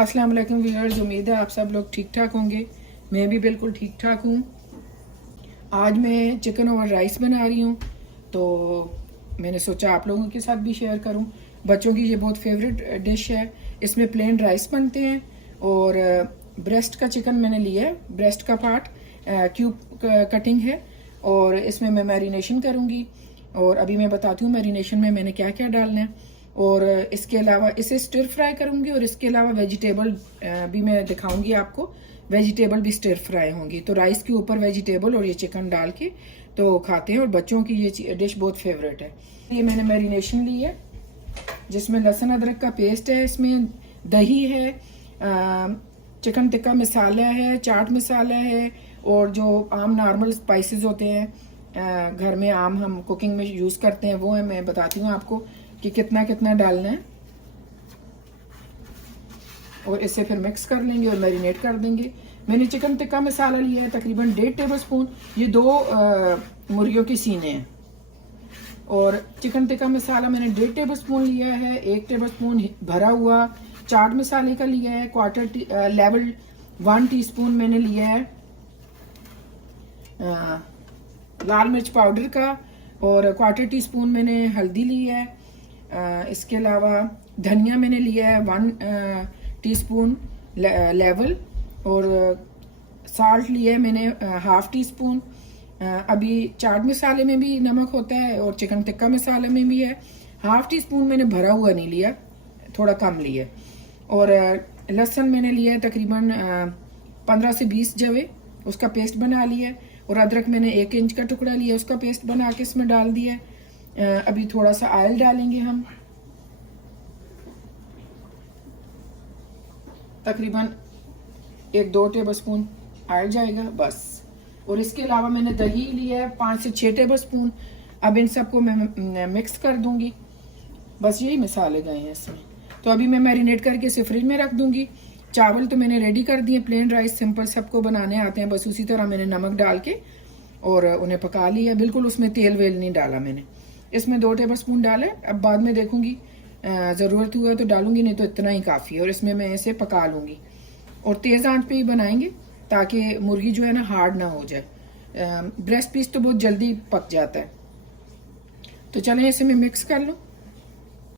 अस्सलाम वालेकुम व्यूअर्स, उम्मीद है आप सब लोग ठीक ठाक होंगे। मैं भी बिल्कुल ठीक ठाक हूँ। आज मैं चिकन और राइस बना रही हूँ, तो मैंने सोचा आप लोगों के साथ भी शेयर करूँ। बच्चों की ये बहुत फेवरेट डिश है। इसमें प्लेन राइस बनते हैं और ब्रेस्ट का चिकन मैंने लिया है, ब्रेस्ट का पार्ट क्यूब कटिंग है और इसमें मैं मैरिनेशन करूँगी। और अभी मैं बताती हूँ मैरिनेशन में मैंने क्या क्या डालना है। और इसके अलावा इसे स्टिर फ्राई करूँगी और इसके अलावा वेजिटेबल भी मैं दिखाऊंगी आपको। वेजिटेबल भी स्टिर फ्राई होंगी, तो राइस के ऊपर वेजिटेबल और ये चिकन डाल के तो खाते हैं और बच्चों की ये डिश बहुत फेवरेट है। ये मैंने मैरिनेशन ली है जिसमें लहसुन अदरक का पेस्ट है, इसमें दही है, चिकन टिक्का मसाला है, चाट मसाला है और जो आम नॉर्मल स्पाइसेस होते हैं घर में आम हम कुकिंग में यूज़ करते हैं वो है। मैं बताती हूँ आपको कि कितना कितना डालना है और इसे फिर मिक्स कर लेंगे और मैरिनेट कर देंगे। मैंने चिकन टिक्का मसाला लिया है तकरीबन 1.5 टेबलस्पून। ये 2 मुर्गियों के सीने हैं। और चिकन टिक्का मसाला मैंने 1.5 टेबलस्पून लिया है। 1 टेबलस्पून भरा हुआ चाट मसाले का लिया है। लेवल 1 टीस्पून मैंने लिया है लाल मिर्च पाउडर का और 1/4 टीस्पून मैंने हल्दी ली है। इसके अलावा धनिया मैंने लिया है 1 टीस्पून लेवल और साल्ट लिया है मैंने 1/2 टीस्पून। अभी चाट मसाले में भी नमक होता है और चिकन टिक्का मसाले में भी है। 1/2 टीस्पून मैंने भरा हुआ नहीं लिया, थोड़ा कम लिया। और लहसुन मैंने लिया है तकरीबन 15 से 20 जवे, उसका पेस्ट बना लिया है। और अदरक मैंने 1 इंच का टुकड़ा लिया, उसका पेस्ट बना के इसमें डाल दिया है। अभी थोड़ा सा ऑयल डालेंगे हम, तकरीबन 1-2 टेबलस्पून ऑयल जाएगा बस। और इसके अलावा मैंने दही लिया है 5 से 6 टेबलस्पून। अब इन सबको मैं मिक्स कर दूंगी। बस यही मसाले गए हैं इसमें। तो अभी मैं मैरिनेट करके इसे फ्रिज में रख दूंगी। चावल तो मैंने रेडी कर दिए, प्लेन राइस सिंपल सबको बनाने आते हैं, बस उसी तरह मैंने नमक डाल के और उन्हें पका लिया। बिल्कुल उसमें तेल वेल नहीं डाला मैंने। इसमें 2 टेबलस्पून डाले, अब बाद में देखूंगी ज़रूरत हुआ तो डालूंगी, नहीं तो इतना ही काफ़ी है। और इसमें मैं इसे पका लूँगी और तेज़ आंच पे ही बनाएंगे ताकि मुर्गी जो है ना हार्ड ना हो जाए। ब्रेस्ट पीस तो बहुत जल्दी पक जाता है। तो चलें इसे मैं मिक्स कर लूँ।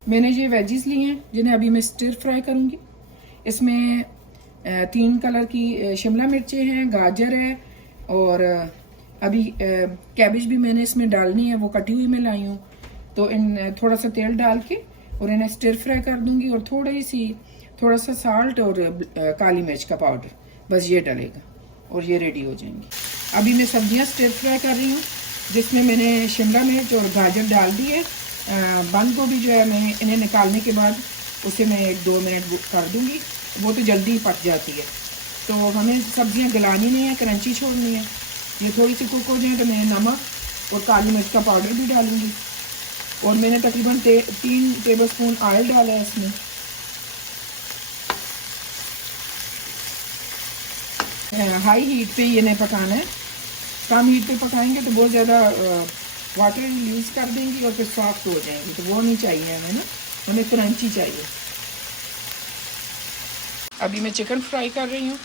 मैंने ये वेजिस लिए हैं जिन्हें अभी मैं स्टिर फ्राई करूँगी। इसमें 3 कलर की शिमला मिर्चें हैं, गाजर है और अभी कैबेज भी मैंने इसमें डालनी है, वो कटी हुई मैं लाई हूँ। तो इन थोड़ा सा तेल डाल के और इन्हें स्टिर फ्राई कर दूंगी और थोड़ा सा साल्ट और काली मिर्च का पाउडर, बस ये डलेगा और ये रेडी हो जाएंगी। अभी मैं सब्जियां स्टिर फ्राई कर रही हूँ जिसमें मैंने शिमला मिर्च और गाजर डाल दी है। बंद गोभी जो है मैं इन्हें निकालने के बाद उसे मैं 1-2 मिनट कर दूंगी, वो तो जल्दी ही पक जाती है। तो हमें सब्जियां गलानी नहीं है, क्रंची छोड़नी है। ये थोड़ी सी कुक हो जाए तो मैं नमक और काली मिर्च का पाउडर भी डालूंगी। और मैंने तकरीबन 3 टेबलस्पून ऑयल डाला है इसमें। हाई हीट पे ये नहीं पकाना है, कम हीट पे पकाएंगे तो बहुत ज़्यादा वाटर रिलीज कर देंगी और फिर सॉफ्ट हो जाएंगी, तो वो नहीं चाहिए हमें ना, हमें क्रंची चाहिए। अभी मैं चिकन फ्राई कर रही हूँ।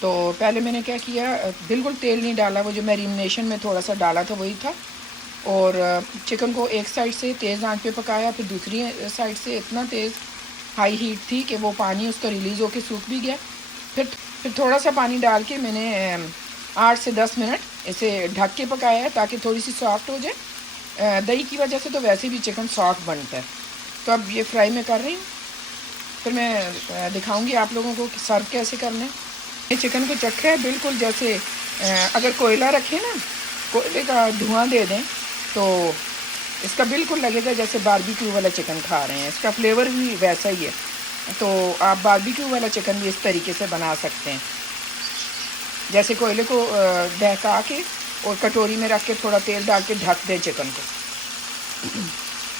तो पहले मैंने क्या किया, बिल्कुल तेल नहीं डाला, वो जो मैरिनेशन में थोड़ा सा डाला था वही था। और चिकन को एक साइड से तेज़ आंच पे पकाया, फिर दूसरी साइड से इतना तेज़ हाई हीट थी कि वो पानी उसका रिलीज़ होके सूख भी गया। फिर थोड़ा सा पानी डाल के मैंने 8 से 10 मिनट इसे ढक के पकाया है ताकि थोड़ी सी सॉफ्ट हो जाए। दही की वजह से तो वैसे भी चिकन सॉफ्ट बनता है। तो अब ये फ्राई मैं कर रही हूँ, फिर मैं दिखाऊँगी आप लोगों को कि सर्व कैसे करना है। ये चिकन को चखा है बिल्कुल जैसे अगर कोयला रखें ना, कोयले का धुआं दे दें तो इसका बिल्कुल लगेगा जैसे बारबेक्यू वाला चिकन खा रहे हैं। इसका फ्लेवर भी वैसा ही है। तो आप बारबेक्यू वाला चिकन भी इस तरीके से बना सकते हैं, जैसे कोयले को बहका के और कटोरी में रख के थोड़ा तेल डाल के ढक दें चिकन को,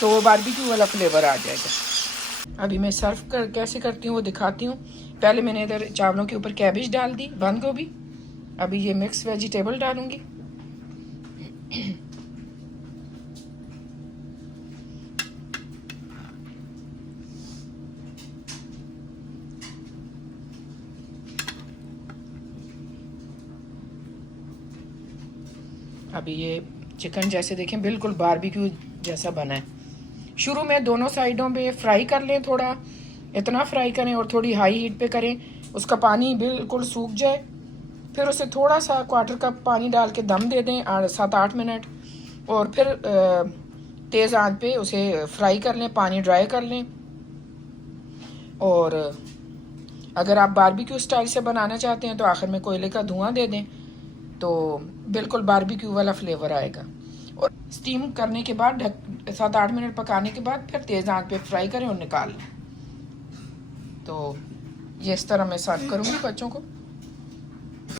तो वो बारबेक्यू वाला फ्लेवर आ जाएगा। अभी मैं सर्व कैसे करती हूँ वो दिखाती हूँ। पहले मैंने इधर चावलों के ऊपर कैबेज डाल दी, बंद गोभी। अभी ये मिक्स वेजिटेबल डालूंगी। अभी ये चिकन जैसे देखें बिल्कुल बारबेक्यू जैसा बना है। शुरू में दोनों साइडों पे फ्राई कर लें, थोड़ा इतना फ्राई करें और थोड़ी हाई हीट पे करें, उसका पानी बिल्कुल सूख जाए। फिर उसे थोड़ा सा 1/4 कप पानी डाल के दम दे दें 7-8 मिनट, और फिर तेज़ आंच पे उसे फ्राई कर लें, पानी ड्राई कर लें। और अगर आप बारबेक्यू स्टाइल से बनाना चाहते हैं तो आखिर में कोयले का धुआं दे दें, तो बिल्कुल बारबेक्यू वाला फ्लेवर आएगा। और स्टीम करने के बाद 7-8 मिनट पकाने के बाद फिर तेज़ आंच पे फ्राई करें और निकाल लें। तो ये इस तरह मैं सर्व करूँगी बच्चों को।